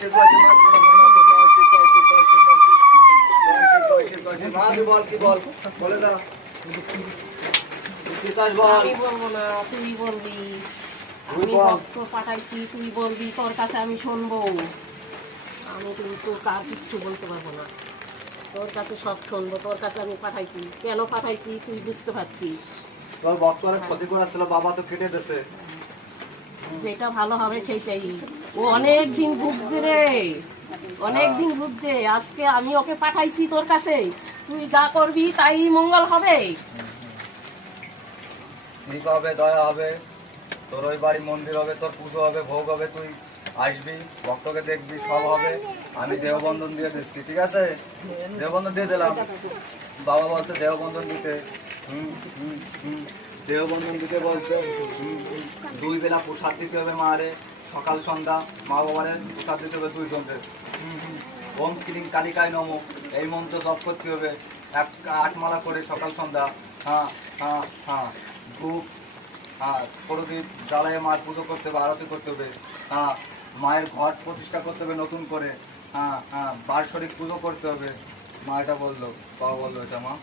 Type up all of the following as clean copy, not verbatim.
শিব জয় শিব মা তুই বল কি বল বলে দা আমি বলবো না, তুই বলবি। আমি ভক্ত পাঠাইছি, তুই বলবি, তোর কাছে আমি শুনবো। আমি কিন্তু কার কিচ্ছু বলতে পারবো না, তোর কাছে সব শুনবো। তোর কাছে আমি পাঠাইছি, কেন পাঠাইছি তুই বুঝতে পারছিস। তোর ভক্তরা ক্ষতি করেছিল, বাবা তো কেটে দিয়েছে। যেটা ভালো হবে সেইটাই। ও অনেক দিন ভুগছে রে, অনেক দিন ভুগছে। আজকে আমি ওকে পাঠাইছি তোর কাছে, তুই যা করবি তাই মঙ্গল হবে। ঠিক হবে, দয়া হবে, তোর ওই বাড়ি মন্দির হবে, তোর পুজো হবে, ভোগ হবে, তুই আসবি, ভক্তকে দেখবি, সব হবে। আমি দেহবন্ধন দিয়ে দিচ্ছি, ঠিক আছে? দেহবন্ধন দিয়ে দিলাম। বাবা বলছে দেহবন্ধন দিতে। দেহবন্ধন দিতে বলছে। 2 বেলা প্রসাদ দিতে হবে মারে, সকাল সন্ধ্যা মা বাবারে প্রসাদ দিতে হবে 2 জনকে। ওম ক্লিং কালিকায় নমো, এই মন্ত্র জপ করতে হবে 8 মালা করে সকাল সন্ধ্যা। হ্যাঁ হ্যাঁ হ্যাঁ। ধূপ, হ্যাঁ, প্রদীপ জ্বালায় মার পুজো করতে হবে, আরতি করতে হবে। হ্যাঁ, মায়ের ঘট প্রতিষ্ঠা করতে হবে নতুন করে। হ্যাঁ হ্যাঁ, বার্ষরিক পুজো করতে হবে। মা এটা বললো, বাবা বললো এটা মা।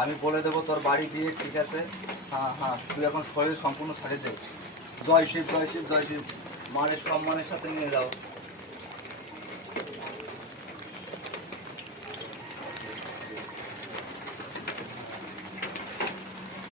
আমি বলে দেবো তোর বাড়ি গিয়ে, ঠিক আছে? হ্যাঁ হ্যাঁ, তুই এখন শরীর সম্পূর্ণ ছাড়িয়ে দে। জয় শিব জয় শিব জয় শিব। মায়ের সম্মানের সাথে নিয়ে যাও।